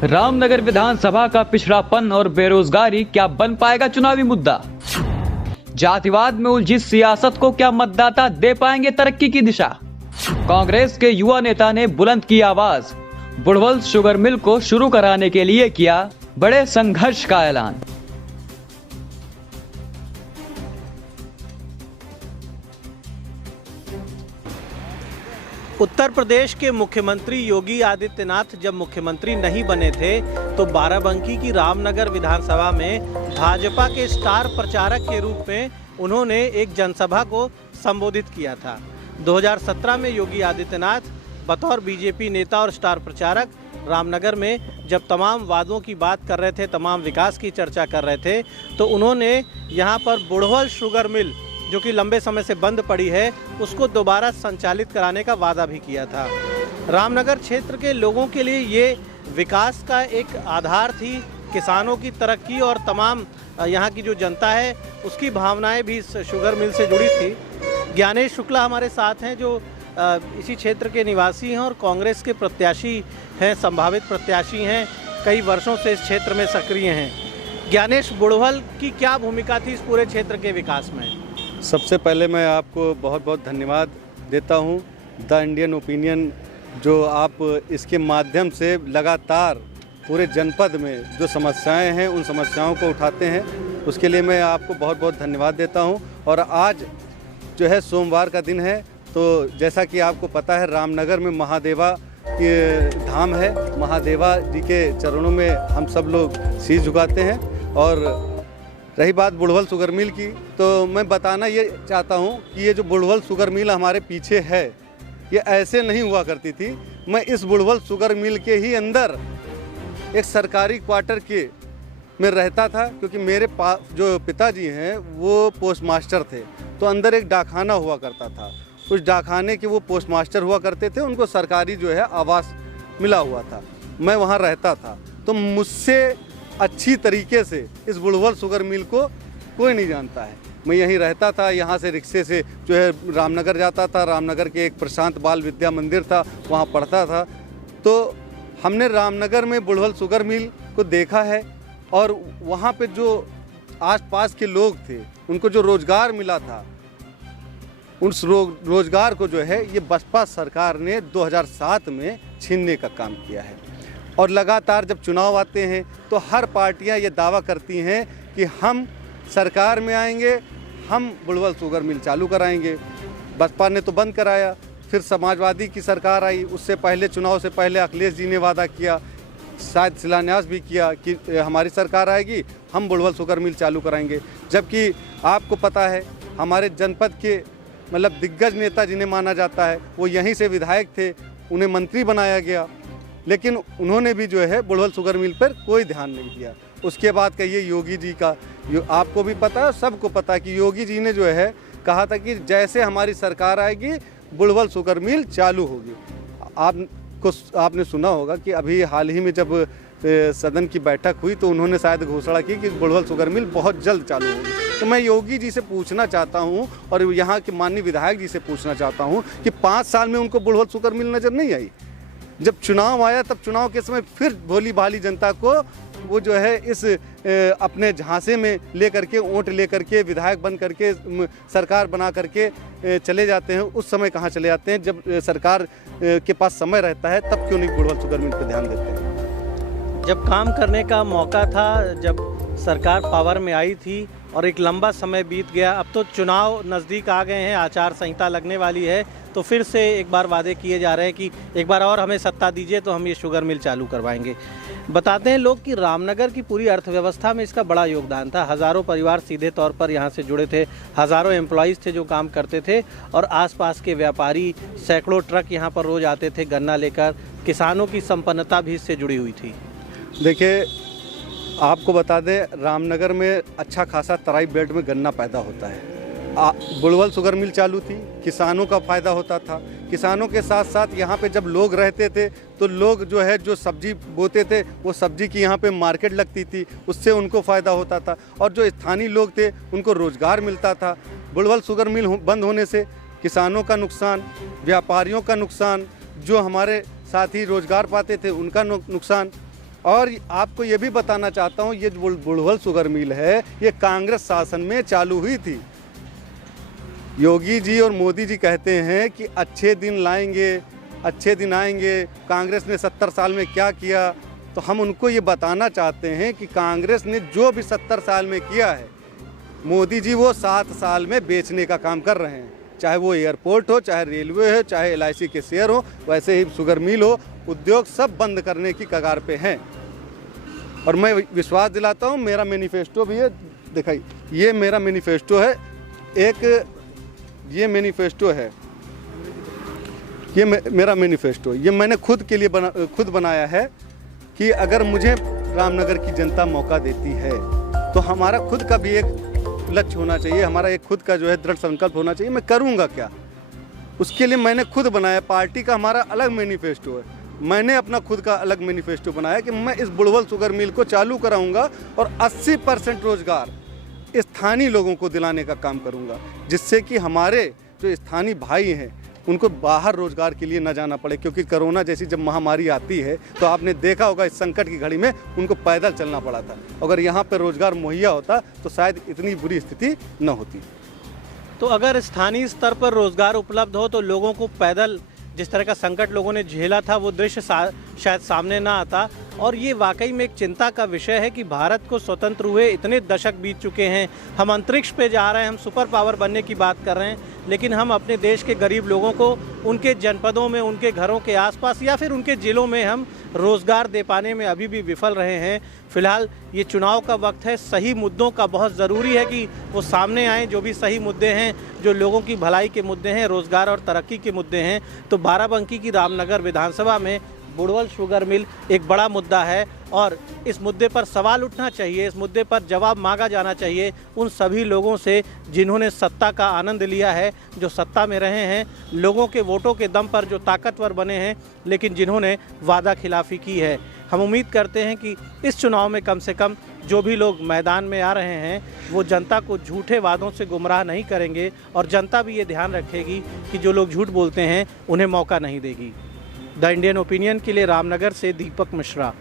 रामनगर विधानसभा का पिछड़ापन और बेरोजगारी क्या बन पाएगा चुनावी मुद्दा? जातिवाद में उलझी सियासत को क्या मतदाता दे पाएंगे तरक्की की दिशा? कांग्रेस के युवा नेता ने बुलंद की आवाज, बुढ़वल शुगर मिल को शुरू कराने के लिए किया बड़े संघर्ष का ऐलान। उत्तर प्रदेश के मुख्यमंत्री योगी आदित्यनाथ जब मुख्यमंत्री नहीं बने थे तो बाराबंकी की रामनगर विधानसभा में भाजपा के स्टार प्रचारक के रूप में उन्होंने एक जनसभा को संबोधित किया था। 2017 में योगी आदित्यनाथ बतौर बीजेपी नेता और स्टार प्रचारक रामनगर में जब तमाम वादों की बात कर रहे थे, तमाम विकास की चर्चा कर रहे थे, तो उन्होंने यहाँ पर बुढ़वल शुगर मिल जो कि लंबे समय से बंद पड़ी है उसको दोबारा संचालित कराने का वादा भी किया था। रामनगर क्षेत्र के लोगों के लिए ये विकास का एक आधार थी, किसानों की तरक्की और तमाम यहाँ की जो जनता है उसकी भावनाएं भी इस शुगर मिल से जुड़ी थी। ज्ञानेश शुक्ला हमारे साथ हैं जो इसी क्षेत्र के निवासी हैं और कांग्रेस के प्रत्याशी हैं, संभावित प्रत्याशी हैं, कई वर्षों से इस क्षेत्र में सक्रिय हैं। ज्ञानेश, बुढ़वल की क्या भूमिका थी इस पूरे क्षेत्र के विकास में? सबसे पहले मैं आपको बहुत बहुत धन्यवाद देता हूं। द इंडियन ओपिनियन जो आप इसके माध्यम से लगातार पूरे जनपद में जो समस्याएं हैं उन समस्याओं को उठाते हैं, उसके लिए मैं आपको बहुत बहुत धन्यवाद देता हूं। और आज जो है सोमवार का दिन है, तो जैसा कि आपको पता है रामनगर में महादेवा की धाम है, महादेवा जी के चरणों में हम सब लोग शीश झुकाते हैं। और रही बात बुढ़वल शुगर मिल की, तो मैं बताना ये चाहता हूँ कि ये जो बुढ़वल शुगर मिल हमारे पीछे है ये ऐसे नहीं हुआ करती थी। मैं इस बुढ़वल शुगर मिल के ही अंदर एक सरकारी क्वार्टर के में रहता था, क्योंकि मेरे जो पिताजी हैं वो पोस्ट मास्टर थे, तो अंदर एक डाकखाना हुआ करता था। उस डाकखाने के वो पोस्ट मास्टर हुआ करते थे, उनको सरकारी जो है आवास मिला हुआ था, मैं वहाँ रहता था। तो मुझसे अच्छी तरीके से इस बुढ़वल शुगर मिल को कोई नहीं जानता है। मैं यहीं रहता था, यहाँ से रिक्शे से जो है रामनगर जाता था, रामनगर के एक प्रशांत बाल विद्या मंदिर था, वहाँ पढ़ता था। तो हमने रामनगर में बुढ़वल शुगर मिल को देखा है और वहाँ पे जो आसपास के लोग थे उनको जो रोज़गार मिला था, उस रोज़गार को जो है ये बसपा सरकार ने 2007 में छीनने का काम किया है। और लगातार जब चुनाव आते हैं तो हर पार्टियां ये दावा करती हैं कि हम सरकार में आएंगे, हम बुढ़वल शुगर मिल चालू कराएंगे। बसपा ने तो बंद कराया, फिर समाजवादी की सरकार आई, उससे पहले चुनाव से पहले अखिलेश जी ने वादा किया, शायद शिलान्यास भी किया कि हमारी सरकार आएगी हम बुढ़वल शुगर मिल चालू कराएंगे। जबकि आपको पता है हमारे जनपद के मतलब दिग्गज नेता जिन्हें माना जाता है वो यहीं से विधायक थे, उन्हें मंत्री बनाया गया, लेकिन उन्होंने भी जो है बुढ़वल शुगर मिल पर कोई ध्यान नहीं दिया। उसके बाद का ये योगी जी का, आपको भी पता है, सबको पता है कि योगी जी ने जो है कहा था कि जैसे हमारी सरकार आएगी बुढ़वल शुगर मिल चालू होगी। आपने सुना होगा कि अभी हाल ही में जब सदन की बैठक हुई तो उन्होंने शायद घोषणा की कि बुढ़वल शुगर मिल बहुत जल्द चालू होगी। तो मैं योगी जी से पूछना चाहता हूँ और यहाँ के माननीय विधायक जी से पूछना चाहता हूँ कि 5 साल में उनको बुढ़वल शुगर मिल नज़र नहीं आई? जब चुनाव आया तब चुनाव के समय फिर भोली भाली जनता को वो जो है इस अपने झांसे में लेकर के, वोट लेकर के, विधायक बन करके, सरकार बना करके चले जाते हैं। उस समय कहाँ चले जाते हैं? जब सरकार के पास समय रहता है तब क्यों नहीं बुढ़वल शुगर मिल पर ध्यान देते हैं? जब काम करने का मौका था, जब सरकार पावर में आई थी और एक लंबा समय बीत गया, अब तो चुनाव नज़दीक आ गए हैं, आचार संहिता लगने वाली है, तो फिर से एक बार वादे किए जा रहे हैं कि एक बार और हमें सत्ता दीजिए तो हम ये शुगर मिल चालू करवाएंगे। बताते हैं लोग कि रामनगर की पूरी अर्थव्यवस्था में इसका बड़ा योगदान था। हज़ारों परिवार सीधे तौर पर यहाँ से जुड़े थे, हज़ारों एम्प्लॉइज़ थे जो काम करते थे और आसपास के व्यापारी, सैकड़ों ट्रक यहाँ पर रोज़ आते थे गन्ना लेकर। किसानों की संपन्नता भी इससे जुड़ी हुई थी। देखिए, आपको बता दें रामनगर में अच्छा खासा तराई बेल्ट में गन्ना पैदा होता है। बुढ़वल शुगर मिल चालू थी, किसानों का फ़ायदा होता था। किसानों के साथ साथ यहाँ पे जब लोग रहते थे तो लोग जो है जो सब्जी बोते थे वो सब्जी की यहाँ पे मार्केट लगती थी, उससे उनको फ़ायदा होता था और जो स्थानीय लोग थे उनको रोज़गार मिलता था। बुढ़वल शुगर मिल बंद होने से किसानों का नुकसान, व्यापारियों का नुकसान, जो हमारे साथ ही रोज़गार पाते थे उनका नुकसान। और आपको ये भी बताना चाहता हूँ, ये बुढ़वल शुगर मिल है, ये कांग्रेस शासन में चालू हुई थी। योगी जी और मोदी जी कहते हैं कि अच्छे दिन लाएंगे, अच्छे दिन आएंगे, कांग्रेस ने 70 साल में क्या किया। तो हम उनको ये बताना चाहते हैं कि कांग्रेस ने जो भी 70 साल में किया है, मोदी जी वो 7 साल में बेचने का काम कर रहे हैं। चाहे वो एयरपोर्ट हो, चाहे रेलवे हो, चाहे LIC के शेयर हो, वैसे ही शुगर मिल हो, उद्योग सब बंद करने की कगार पे हैं। और मैं विश्वास दिलाता हूँ, मेरा मैनिफेस्टो भी है, दिखाई, ये मेरा मैनिफेस्टो है, ये मैनिफेस्टो है, ये मेरा मैनिफेस्टो, ये मैंने खुद के लिए खुद बनाया है कि अगर मुझे रामनगर की जनता मौका देती है तो हमारा खुद का भी एक लक्ष्य होना चाहिए, हमारा एक खुद का जो है दृढ़ संकल्प होना चाहिए, मैं करूँगा क्या, उसके लिए मैंने खुद बनाया। पार्टी का हमारा अलग मैनिफेस्टो है, मैंने अपना खुद का अलग मैनिफेस्टो बनाया कि मैं इस बुढ़वल शुगर मिल को चालू कराऊंगा और 80% रोजगार स्थानीय लोगों को दिलाने का काम करूंगा, जिससे कि हमारे जो स्थानीय भाई हैं उनको बाहर रोजगार के लिए न जाना पड़े। क्योंकि कोरोना जैसी जब महामारी आती है तो आपने देखा होगा इस संकट की घड़ी में उनको पैदल चलना पड़ा था। अगर यहाँ पर रोजगार मुहैया होता तो शायद इतनी बुरी स्थिति न होती। तो अगर स्थानीय स्तर पर रोजगार उपलब्ध हो तो लोगों को पैदल जिस तरह का संकट लोगों ने झेला था वो दृश्य शायद सामने ना आता। और ये वाकई में एक चिंता का विषय है कि भारत को स्वतंत्र हुए इतने दशक बीत चुके हैं, हम अंतरिक्ष पे जा रहे हैं, हम सुपर पावर बनने की बात कर रहे हैं, लेकिन हम अपने देश के गरीब लोगों को उनके जनपदों में, उनके घरों के आसपास या फिर उनके ज़िलों में हम रोज़गार दे पाने में अभी भी विफल रहे हैं। फिलहाल ये चुनाव का वक्त है, सही मुद्दों का बहुत ज़रूरी है कि वो सामने आएँ, जो भी सही मुद्दे हैं, जो लोगों की भलाई के मुद्दे हैं, रोज़गार और तरक्की के मुद्दे हैं। तो बाराबंकी की रामनगर विधानसभा में बुढ़वल शुगर मिल एक बड़ा मुद्दा है और इस मुद्दे पर सवाल उठना चाहिए, इस मुद्दे पर जवाब मांगा जाना चाहिए उन सभी लोगों से जिन्होंने सत्ता का आनंद लिया है, जो सत्ता में रहे हैं, लोगों के वोटों के दम पर जो ताकतवर बने हैं, लेकिन जिन्होंने वादा खिलाफी की है। हम उम्मीद करते हैं कि इस चुनाव में कम से कम जो भी लोग मैदान में आ रहे हैं वो जनता को झूठे वादों से गुमराह नहीं करेंगे और जनता भी ये ध्यान रखेगी कि जो लोग झूठ बोलते हैं उन्हें मौका नहीं देगी। द इंडियन ओपिनियन के लिए रामनगर से दीपक मिश्रा।